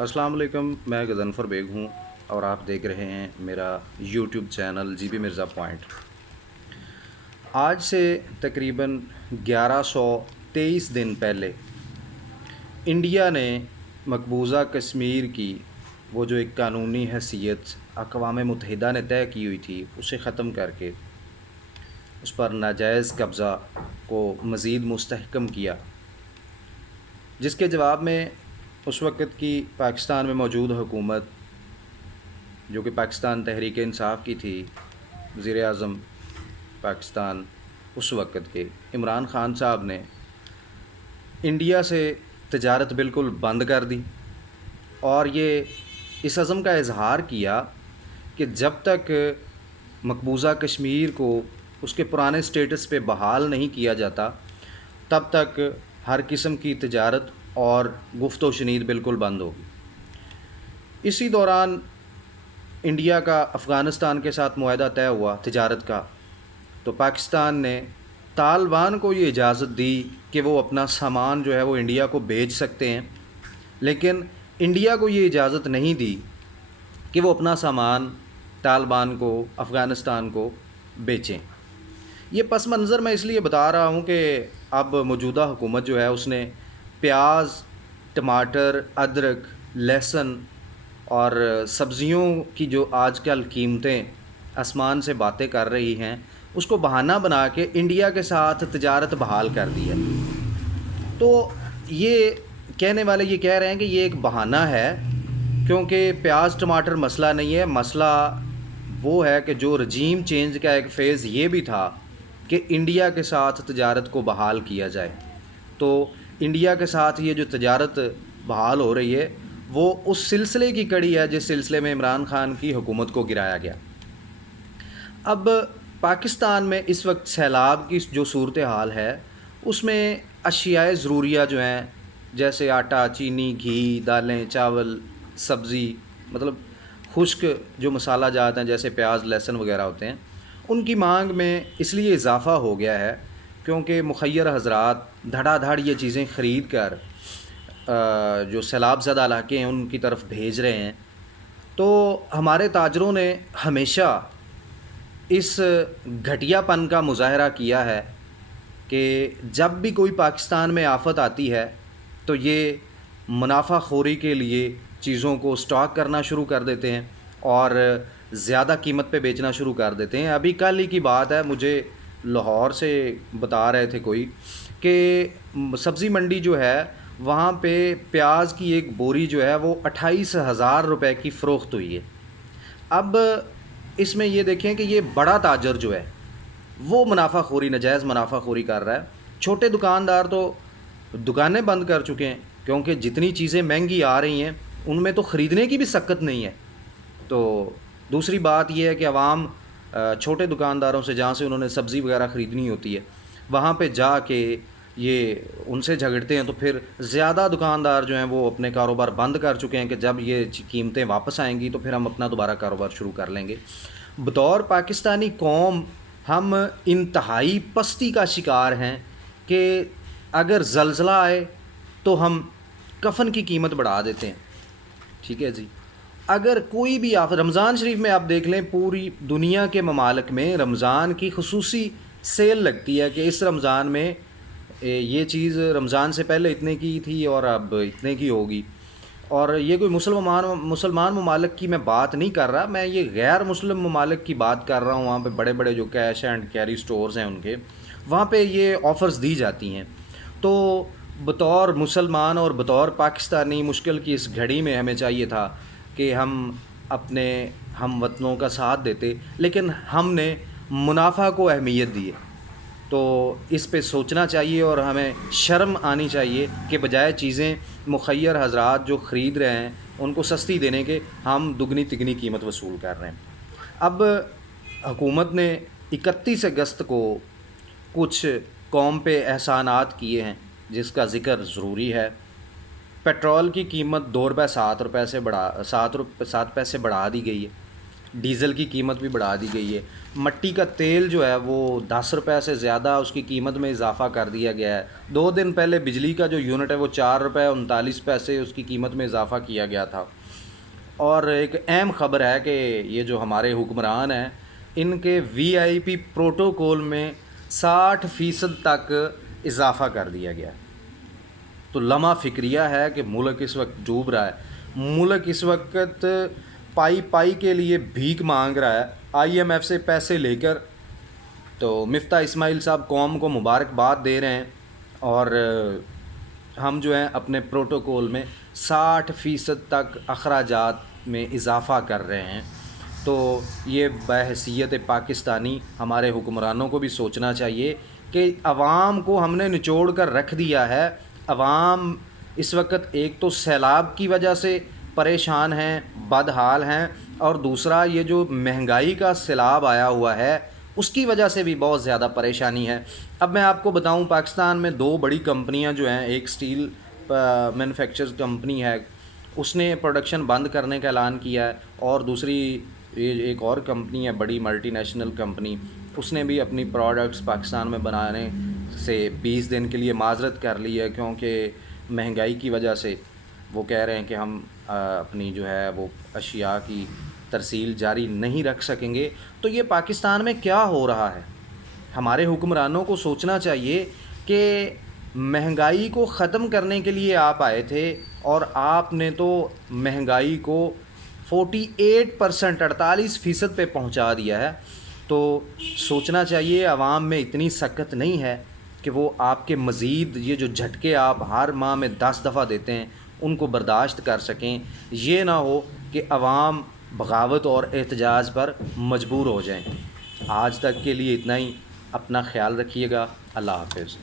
السلام علیکم، میں غضنفر بیگ ہوں اور آپ دیکھ رہے ہیں میرا YouTube channel G B Mirza point. آج سے تقریباً 1123 دن پہلے انڈیا نے مقبوضہ کشمیر کی وہ جو ایک قانونی حیثیت اقوام متحدہ نے طے کی ہوئی تھی اسے ختم کر کے اس پر ناجائز قبضہ کو مزید مستحکم کیا، جس کے جواب میں اس وقت کی پاکستان میں موجود حکومت، جو کہ پاکستان تحریک انصاف کی تھی، وزیر اعظم پاکستان اس وقت کے عمران خان صاحب نے انڈیا سے تجارت بالکل بند کر دی، اور یہ اس عزم کا اظہار کیا کہ جب تک مقبوضہ کشمیر کو اس کے پرانے سٹیٹس پہ بحال نہیں کیا جاتا تب تک ہر قسم کی تجارت اور گفت و شنید بالکل بند ہوگی۔ اسی دوران انڈیا کا افغانستان کے ساتھ معاہدہ طے ہوا تجارت کا، تو پاکستان نے طالبان کو یہ اجازت دی کہ وہ اپنا سامان جو ہے وہ انڈیا کو بیچ سکتے ہیں، لیکن انڈیا کو یہ اجازت نہیں دی کہ وہ اپنا سامان طالبان کو، افغانستان کو بیچیں۔ یہ پس منظر میں اس لیے بتا رہا ہوں کہ اب موجودہ حکومت جو ہے اس نے پیاز، ٹماٹر، ادرک، لہسن اور سبزیوں کی جو آج کل قیمتیں آسمان سے باتیں کر رہی ہیں، اس کو بہانہ بنا کے انڈیا کے ساتھ تجارت بحال کر دی ہے۔ تو یہ کہنے والے یہ کہہ رہے ہیں کہ یہ ایک بہانہ ہے، کیونکہ پیاز ٹماٹر مسئلہ نہیں ہے، مسئلہ وہ ہے کہ جو رجیم چینج کا ایک فیز یہ بھی تھا کہ انڈیا کے ساتھ تجارت کو بحال کیا جائے، تو انڈیا کے ساتھ یہ جو تجارت بحال ہو رہی ہے وہ اس سلسلے کی کڑی ہے جس سلسلے میں عمران خان کی حکومت کو گرایا گیا۔ اب پاکستان میں اس وقت سیلاب کی جو صورتحال ہے اس میں اشیاء ضروریہ جو ہیں جیسے آٹا، چینی، گھی، دالیں، چاول، سبزی، مطلب خشک جو مسالہ جات ہیں جیسے پیاز، لہسن وغیرہ ہوتے ہیں، ان کی مانگ میں اس لیے اضافہ ہو گیا ہے کیونکہ مخیر حضرات دھڑا دھڑ یہ چیزیں خرید کر جو سیلاب زدہ علاقے ہیں ان کی طرف بھیج رہے ہیں۔ تو ہمارے تاجروں نے ہمیشہ اس گھٹیا پن کا مظاہرہ کیا ہے کہ جب بھی کوئی پاکستان میں آفت آتی ہے تو یہ منافع خوری کے لیے چیزوں کو سٹاک کرنا شروع کر دیتے ہیں اور زیادہ قیمت پہ بیچنا شروع کر دیتے ہیں۔ ابھی کل ہی کی بات ہے، مجھے لاہور سے بتا رہے تھے کوئی کہ سبزی منڈی جو ہے وہاں پہ پیاز کی ایک بوری جو ہے وہ 28,000 روپے کی فروخت ہوئی ہے۔ اب اس میں یہ دیکھیں کہ یہ بڑا تاجر جو ہے وہ منافع خوری، ناجائز منافع خوری کر رہا ہے۔ چھوٹے دکاندار تو دکانیں بند کر چکے ہیں کیونکہ جتنی چیزیں مہنگی آ رہی ہیں ان میں تو خریدنے کی بھی سکت نہیں ہے۔ تو دوسری بات یہ ہے کہ عوام چھوٹے دکانداروں سے جہاں سے انہوں نے سبزی وغیرہ خریدنی ہوتی ہے وہاں پہ جا کے یہ ان سے جھگڑتے ہیں، تو پھر زیادہ دکاندار جو ہیں وہ اپنے کاروبار بند کر چکے ہیں کہ جب یہ قیمتیں واپس آئیں گی تو پھر ہم اپنا دوبارہ کاروبار شروع کر لیں گے۔ بطور پاکستانی قوم ہم انتہائی پستی کا شکار ہیں کہ اگر زلزلہ آئے تو ہم کفن کی قیمت بڑھا دیتے ہیں، ٹھیک ہے جی۔ اگر کوئی بھی رمضان شریف میں آپ دیکھ لیں، پوری دنیا کے ممالک میں رمضان کی خصوصی سیل لگتی ہے کہ اس رمضان میں یہ چیز رمضان سے پہلے اتنے کی تھی اور اب اتنے کی ہوگی۔ اور یہ کوئی مسلمان ممالک کی میں بات نہیں کر رہا، میں یہ غیر مسلم ممالک کی بات کر رہا ہوں۔ وہاں پہ بڑے بڑے جو کیش اینڈ کیری سٹورز ہیں ان کے وہاں پہ یہ آفرز دی جاتی ہیں۔ تو بطور مسلمان اور بطور پاکستانی مشکل کی اس گھڑی میں ہمیں چاہیے تھا کہ ہم اپنے ہم وطنوں کا ساتھ دیتے، لیکن ہم نے منافع کو اہمیت دی ہے۔ تو اس پہ سوچنا چاہیے اور ہمیں شرم آنی چاہیے کہ بجائے چیزیں مخیر حضرات جو خرید رہے ہیں ان کو سستی دینے کے ہم دگنی تگنی قیمت وصول کر رہے ہیں۔ اب حکومت نے 31 اگست کو کچھ قوم پہ احسانات کیے ہیں جس کا ذکر ضروری ہے۔ پیٹرول کی قیمت 2 روپے 7 روپے سے 7 پیسے بڑھا دی گئی ہے، ڈیزل کی قیمت بھی بڑھا دی گئی ہے، مٹی کا تیل جو ہے وہ 10 روپے سے زیادہ اس کی قیمت میں اضافہ کر دیا گیا ہے۔ 2 دن پہلے بجلی کا جو یونٹ ہے وہ 4 روپے 39 پیسے اس کی قیمت میں اضافہ کیا گیا تھا۔ اور ایک اہم خبر ہے کہ یہ جو ہمارے حکمران ہیں ان کے VIP پروٹوکول میں 60% تک اضافہ کر دیا گیا ہے۔ تو لمحہ فکریہ ہے کہ ملک اس وقت ڈوب رہا ہے، ملک اس وقت پائی کے لیے بھیک مانگ رہا ہے IMF سے پیسے لے کر۔ تو مفتاح اسماعیل صاحب قوم کو مبارکباد دے رہے ہیں، اور ہم جو ہیں اپنے پروٹوکول میں 60% تک اخراجات میں اضافہ کر رہے ہیں۔ تو یہ بحیثیت پاکستانی ہمارے حکمرانوں کو بھی سوچنا چاہیے کہ عوام کو ہم نے نچوڑ کر رکھ دیا ہے۔ عوام اس وقت ایک تو سیلاب کی وجہ سے پریشان ہیں، بدحال ہیں، اور دوسرا یہ جو مہنگائی کا سیلاب آیا ہوا ہے اس کی وجہ سے بھی بہت زیادہ پریشانی ہے۔ اب میں آپ کو بتاؤں، پاکستان میں 2 بڑی کمپنیاں جو ہیں، ایک سٹیل مینوفیکچرز کمپنی ہے، اس نے پروڈکشن بند کرنے کا اعلان کیا ہے، اور دوسری ایک اور کمپنی ہے بڑی ملٹی نیشنل کمپنی، اس نے بھی اپنی پروڈکٹس پاکستان میں بنانے سے 20 دن کے لیے معذرت کر لی ہے، کیونکہ مہنگائی کی وجہ سے وہ کہہ رہے ہیں کہ ہم اپنی جو ہے وہ اشیاء کی ترسیل جاری نہیں رکھ سکیں گے۔ تو یہ پاکستان میں کیا ہو رہا ہے؟ ہمارے حکمرانوں کو سوچنا چاہیے کہ مہنگائی کو ختم کرنے کے لیے آپ آئے تھے، اور آپ نے تو مہنگائی کو 48% 48% پہ پہنچا دیا ہے۔ تو سوچنا چاہیے، عوام میں اتنی سکت نہیں ہے کہ وہ آپ کے مزید یہ جو جھٹکے آپ ہر ماہ میں 10 دفعہ دیتے ہیں ان کو برداشت کر سکیں۔ یہ نہ ہو کہ عوام بغاوت اور احتجاج پر مجبور ہو جائیں۔ آج تک کے لیے اتنا ہی، اپنا خیال رکھیے گا، اللہ حافظ۔